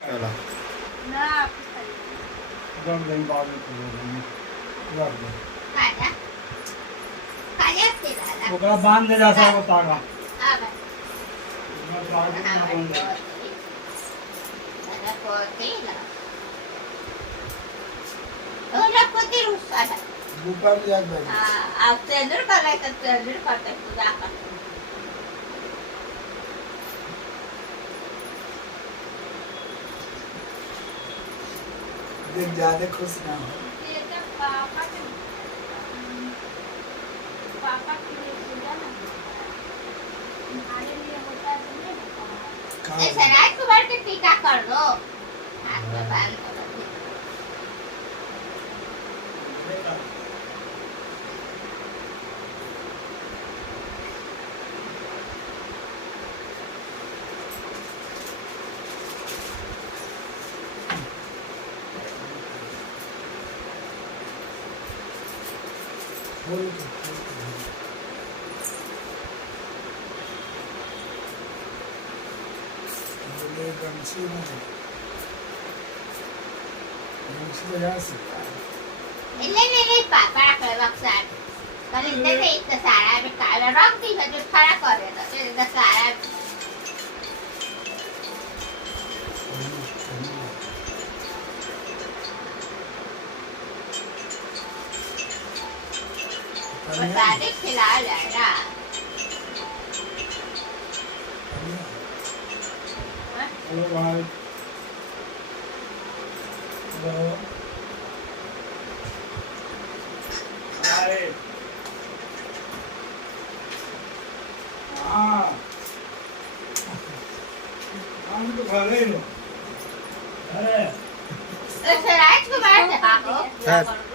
चलो ना आपको जब नहीं बाद में रख दो खाजा खाजा से दादा ओकरा बांध दे जा सा तागा अब मैं बांध के ना बांध दे दादा को तेला ओला कोती रुसाला ऊपर लिया बैठ हां आप तेंदुर करायचं तेंदुर करते पूजा करते देख ज्यादा खुश ना हो ये तो पापा के लिए पूजा ना हमारे लिए होता है तुमने कहाँ ऐसा रात को बैठ के टीका कर दो हाथ में बांध दो बोल बोले गमछी में गमछी तो जा सकता है नहीं पापा के बक्सा करे ते एक सारा में काला रंग की जो खड़ा करे तो ये सारा बताने खिला जाएगा हेलो भाई हेलो हाय हाँ हम तो घरे ही हो अरे ऐसे रात को बैठ जाओ सर